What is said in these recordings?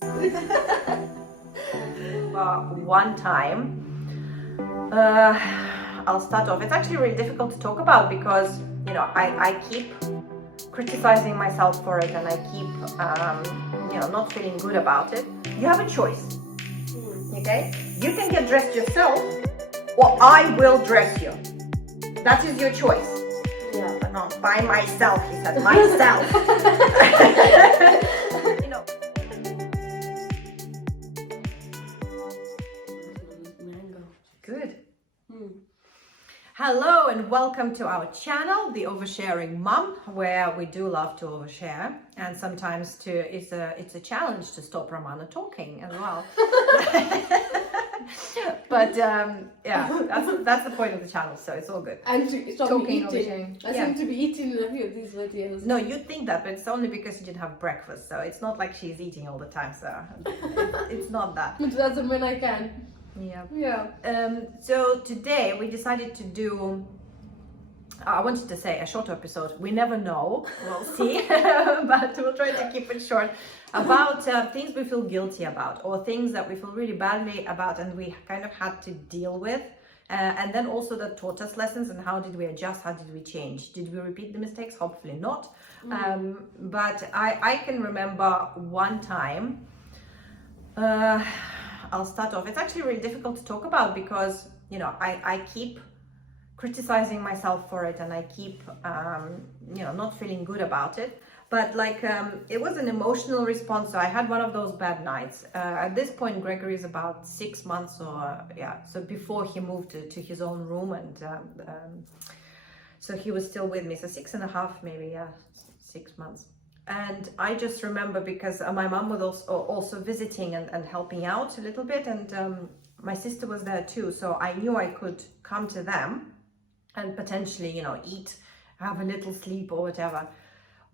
One time, I'll start off. It's actually really difficult to talk about because, I keep criticizing myself for it, and I keep, not feeling good about it. You have a choice, okay? You can get dressed yourself, or I will dress you. That is your choice. Yeah. But not by myself, he said, myself. Good. Hello and welcome to our channel, the Oversharing Mum, where we do love to overshare, and sometimes it's a challenge to stop Romana talking as well. But that's the point of the channel, so it's all good. And to stop Talking, me eating. I seem to be eating in a few of these videos. No, you'd think that, but it's only because you didn't have breakfast, so it's not like she's eating all the time, so it's not that. Which doesn't mean I can. Yeah. So today we decided to do, I wanted to say a short episode. We never know, we'll see, but we'll try to keep it short, about things we feel guilty about, or things that we feel really badly about and we kind of had to deal with. And then also that taught us lessons, and how did we adjust, how did we change? Did we repeat the mistakes? Hopefully not. But I can remember one time, I'll start off. It's actually really difficult to talk about because, I keep criticizing myself for it, and I keep, not feeling good about it. But it was an emotional response. So I had one of those bad nights. At this point, Gregory is about 6 months, so before he moved to his own room, and so he was still with me. So 6.5, maybe, 6 months. And I just remember, because my mom was also visiting and helping out a little bit, and my sister was there too, so I knew I could come to them and potentially, eat, have a little sleep or whatever.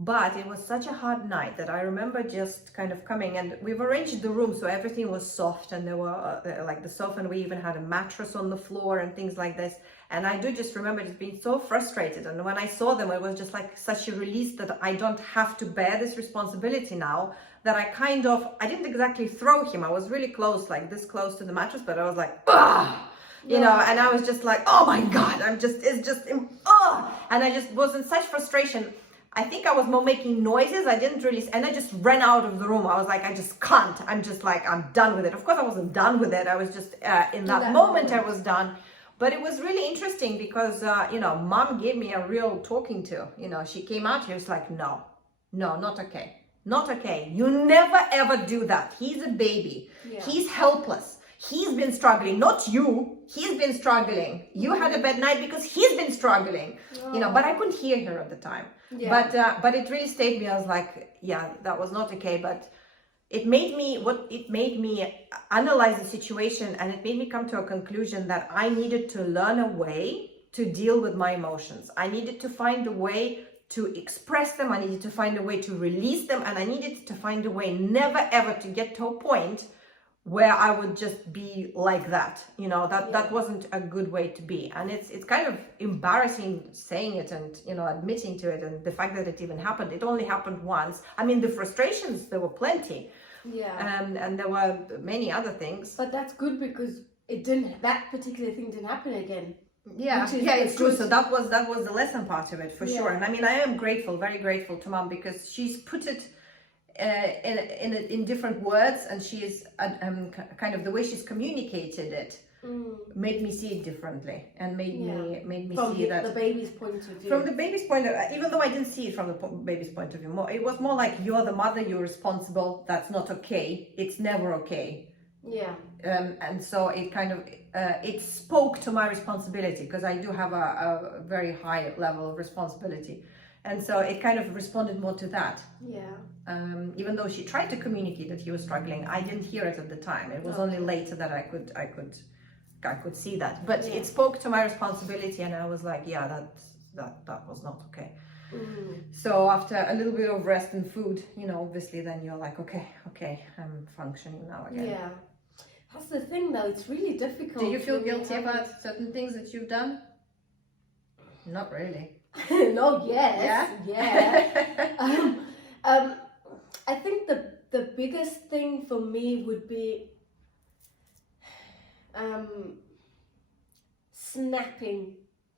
But it was such a hard night that I remember just kind of coming, and we've arranged the room so everything was soft, and there were the sofa, and we even had a mattress on the floor and things like this. And I do just remember just being so frustrated, and when I saw them, it was just like such a release that I don't have to bear this responsibility now, that I didn't exactly throw him. I was really close, like this close to the mattress, but I was like, ah! And I was just like, oh my God, and I just was in such frustration. I think I was more making noises. I didn't really, and I just ran out of the room. I was like, I just can't. I'm just like, I'm done with it. Of course, I wasn't done with it. I was just, in that moment, I was done. But it was really interesting because, Mom gave me a real talking to. She came out here, was like, no, not okay. Not okay. You never ever do that. He's a baby. Yeah. He's helpless. He's been struggling, not you. He's been struggling. You had a bad night because he's been struggling. But I couldn't hear her at the time. Yeah. But it really stayed me. I was like, yeah, that was not okay. But it made me analyze the situation, and it made me come to a conclusion that I needed to learn a way to deal with my emotions. I needed to find a way to express them. I needed to find a way to release them, and I needed to find a way never ever to get to a point where I would just be like that. That wasn't a good way to be. And it's kind of embarrassing saying it and, admitting to it, and the fact that it even happened. It only happened once. I mean, the frustrations, there were plenty. Yeah. And there were many other things. But that's good, because that particular thing didn't happen again. Yeah, it's true. So that was the lesson part of it, for sure. And I mean, I am grateful, very grateful to Mom, because she's put it in different words, and she is kind of the way she's communicated it made me see it differently, and made me see that the baby's point of view. From the baby's point of view, even though I didn't see it from the baby's point of view, it was more like, you're the mother, you're responsible. That's not okay. It's never okay. Yeah. And so it kind of it spoke to my responsibility, because I do have a very high level of responsibility. And so it kind of responded more to that. Yeah. Even though she tried to communicate that he was struggling, I didn't hear it at the time. It was only later that I could see that. But it spoke to my responsibility, and I was like, yeah, that was not okay. So after a little bit of rest and food, obviously then you're like, okay, I'm functioning now again. Yeah. That's the thing, though. It's really difficult. Do you feel guilty about certain things that you've done? Not really. No, yes. Yeah. I think the biggest thing for me would be snapping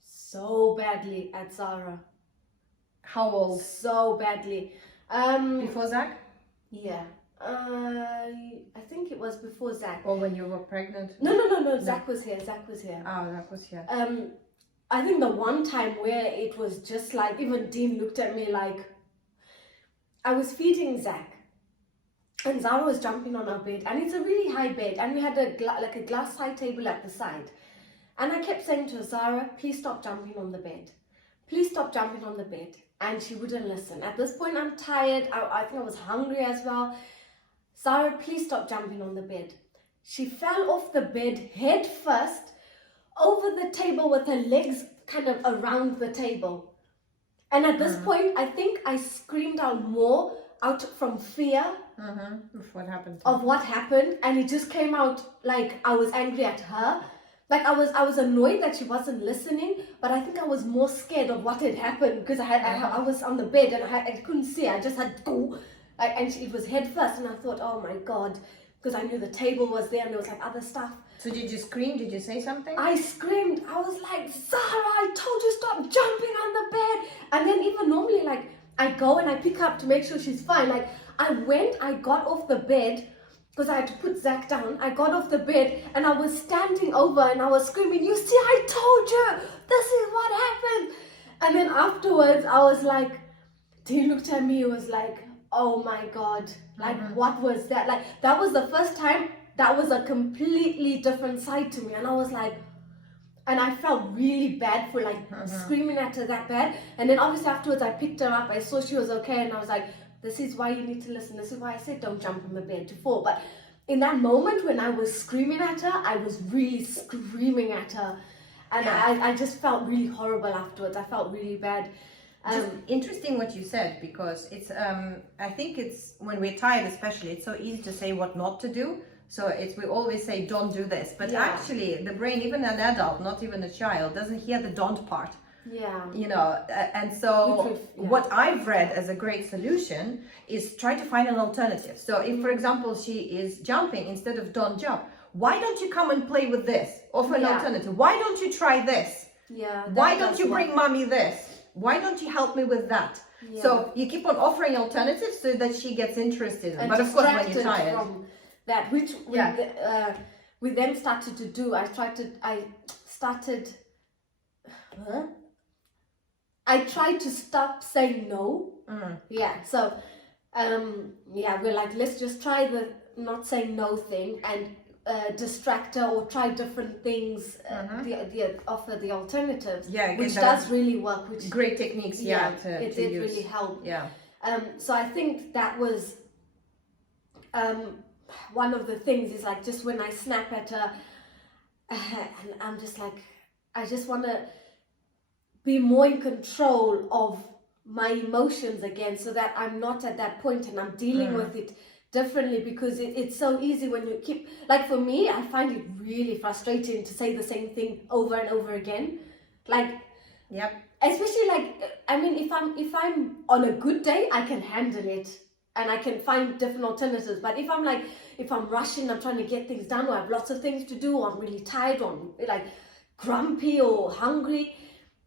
so badly at Zara. How old? So badly. Before Zach? Yeah. I think it was before Zach. Or when you were pregnant? No. Zach was here. Oh, Zach was here. I think the one time where it was just like, even Dean looked at me like, I was feeding Zach and Zara was jumping on our bed, and it's a really high bed, and we had a glass side table at the side, and I kept saying to her, Zara, please stop jumping on the bed. Please stop jumping on the bed. And she wouldn't listen. At this point, I'm tired. I think I was hungry as well. Zara, please stop jumping on the bed. She fell off the bed head first over the table with her legs kind of around the table. And at this point, I think I screamed out more out from fear of what happened. And it just came out like I was angry at her. Like I was annoyed that she wasn't listening, but I think I was more scared of what had happened because I was on the bed and I couldn't see. I just had to go, and it was head first, and I thought, oh my god, because I knew the table was there and there was like other stuff. So did you scream? Did you say something? I screamed. I was like, Zara, I told you stop jumping on the bed. And then even normally, like I go and I pick up to make sure she's fine. Like I got off the bed. Because I had to put Zach down. I got off the bed and I was standing over and I was screaming, you see, I told you, this is what happened. And then afterwards, I was like, he looked at me, was like, oh my God, like what was that? Like that was the first time that was a completely different side to me. And I was like, and I felt really bad for like screaming at her that bad. And then obviously afterwards I picked her up, I saw she was okay, and I was like, this is why you need to listen. This is why I said don't jump on the bed to fall. But in that moment when I was screaming at her, I was really screaming at her. And I just felt really horrible afterwards. I felt really bad. Just interesting what you said, because it's I think it's when we're tired especially, it's so easy to say what not to do. So we always say don't do this, but actually the brain, even an adult, not even a child, doesn't hear the don't part. You know, and so what I've read as a great solution is try to find an alternative. So if, for example, she is jumping, instead of don't jump, why don't you come and play with this? Offer an alternative. Why don't you try this? Why don't you bring mommy this? Why don't you help me with that? So you keep on offering alternatives so that she gets interested. And but of course, when you're tired. From that, which we then started to do. I tried to stop saying no. So we're like, let's just try the not saying no thing and distract her or try different things, offer the alternatives, which does really work. Which great techniques, it did use. really help. So I think that was one of the things is like, just when I snap at her, and I'm just like, I just want to be more in control of my emotions again, so that I'm not at that point and I'm dealing with it differently, because it's so easy when you keep, like for me, I find it really frustrating to say the same thing over and over again. Like, especially like, I mean, if I'm on a good day, I can handle it and I can find different alternatives. But if I'm rushing, I'm trying to get things done, or I have lots of things to do, or I'm really tired, or I'm like grumpy or hungry,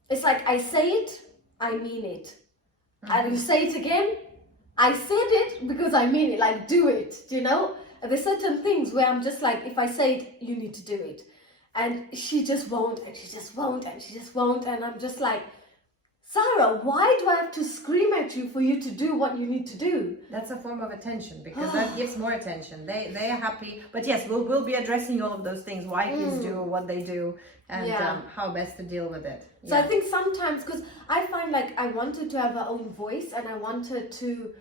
it's like I say it, I mean it. And you say it again, I said it because I mean it, like do it, you know? And there's certain things where I'm just like, if I say it, you need to do it. And she just won't, and she just won't, and she just won't. And I'm just like, Sarah, why do I have to scream at you for you to do what you need to do? That's a form of attention, because that gives more attention. They are happy. But yes, we'll be addressing all of those things, why kids do what they do, and how best to deal with it. So I think sometimes, because I find like I wanted to have her own voice, and I wanted to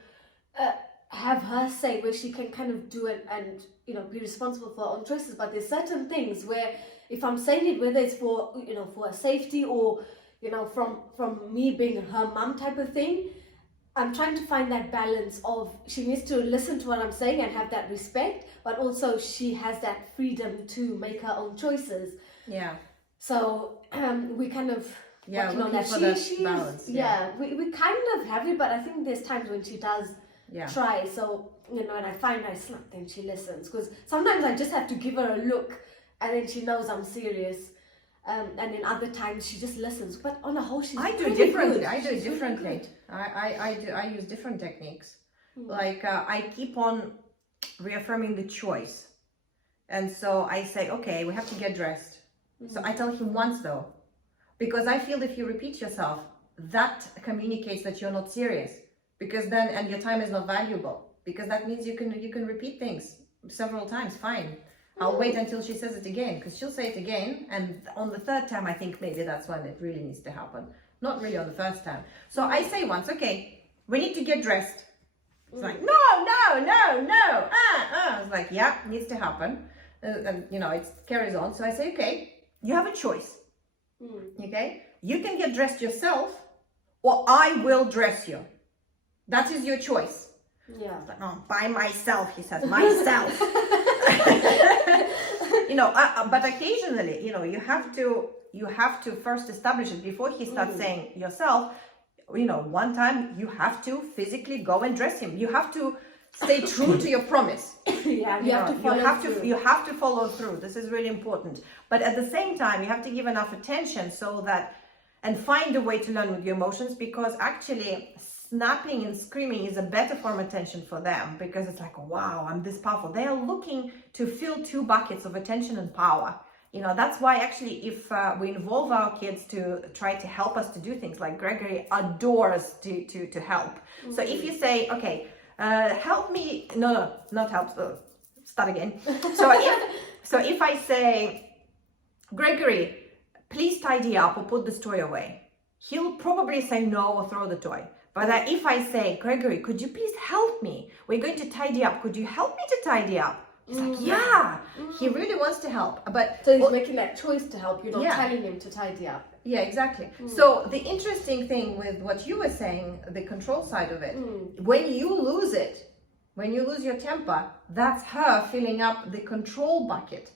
have her say where she can kind of do it and, you know, be responsible for her own choices. But there's certain things where if I'm saying it, whether it's for, you know, for her safety, or, you know, from me being her mum type of thing, I'm trying to find that balance of she needs to listen to what I'm saying and have that respect, but also she has that freedom to make her own choices. So we kind of working on that. Balance. We kind of have it, but I think there's times when she does try. So, you know, and I find I slap, then she listens. Because sometimes I just have to give her a look and then she knows I'm serious. And then other times she just listens. But on the whole, she's I do pretty differently. good. I do it She's really differently. good. I use different techniques. Like I keep on reaffirming the choice. And so I say, okay, we have to get dressed. So I tell him once though, because I feel if you repeat yourself, that communicates that you're not serious, because then, and your time is not valuable, because that means you can repeat things several times. Fine. I'll wait until she says it again, because she'll say it again. And on the third time, I think maybe that's when it really needs to happen. Not really on the first time. So I say once, okay, we need to get dressed. It's like, no. It's like, yeah, needs to happen. And you know, it carries on. So I say, okay, you have a choice. Okay, you can get dressed yourself, or I will dress you. That is your choice. Yeah. Like, oh, by myself, he says, myself. You know, but occasionally, you know, you have to first establish it before he starts saying yourself. You know, one time you have to physically go and dress him. You have to stay true to your promise. Yeah, you have to follow through. You have to follow through. This is really important. But at the same time, you have to give enough attention so that, and find a way to learn with your emotions, because actually snapping and screaming is a better form of attention for them, because it's like, wow, I'm this powerful. They are looking to fill two buckets of attention and power. You know, that's why actually if we involve our kids to try to help us to do things, like Gregory adores to help. So if you say, okay, help me, no, not help, start again. So if I say, Gregory, please tidy up or put this toy away, he'll probably say no or throw the toy. But if I say, Gregory, could you please help me? We're going to tidy up. Could you help me to tidy up? He's like, yeah, he really wants to help. But so he's making that choice to help. You're not telling him to tidy up. Yeah, exactly. So the interesting thing with what you were saying, the control side of it, when you lose it, when you lose your temper, that's her filling up the control bucket.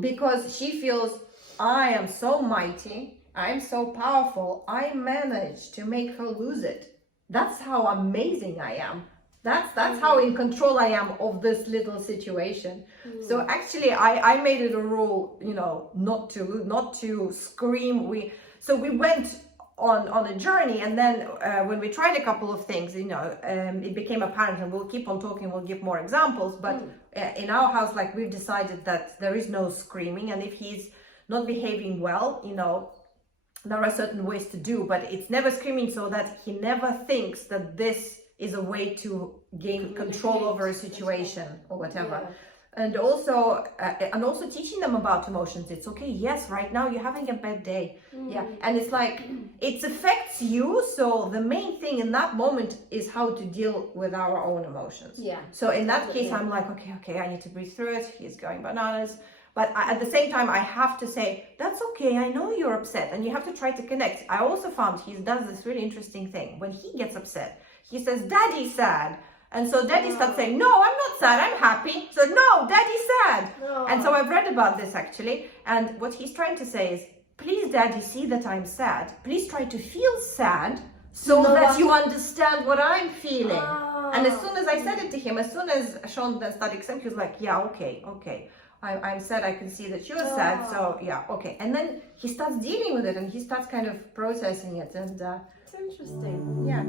Because she feels, I am so mighty, I'm so powerful, I managed to make her lose it. That's how amazing I am. That's how in control I am of this little situation. So actually I made it a rule, you know, not to scream. We went on a journey, and then when we tried a couple of things, you know, it became apparent, and we'll keep on talking, we'll give more examples, but in our house, like, we've decided that there is no screaming, and if he's not behaving well, you know, there are certain ways to do, but it's never screaming, so that he never thinks that this is a way to gain control over a situation or whatever. And also teaching them about emotions. It's okay, yes, right now you're having a bad day. And it's like, it affects you, so the main thing in that moment is how to deal with our own emotions. So in that case, I'm like, okay, I need to breathe through it. He's going bananas. But at the same time, I have to say, that's okay, I know you're upset, and you have to try to connect. I also found he does this really interesting thing. When he gets upset, he says, Daddy's sad. And so Daddy starts saying, no, I'm not sad, I'm happy. So, no, Daddy's sad. And so I've read about this actually. And what he's trying to say is, please, Daddy, see that I'm sad. Please try to feel sad so that you understand what I'm feeling. And as soon as I said it to him, as soon as Sean then started accepting, he was like, yeah, okay. I'm sad, I can see that you're sad, so yeah, okay. And then he starts dealing with it, and he starts kind of processing it. And it's interesting. Yeah.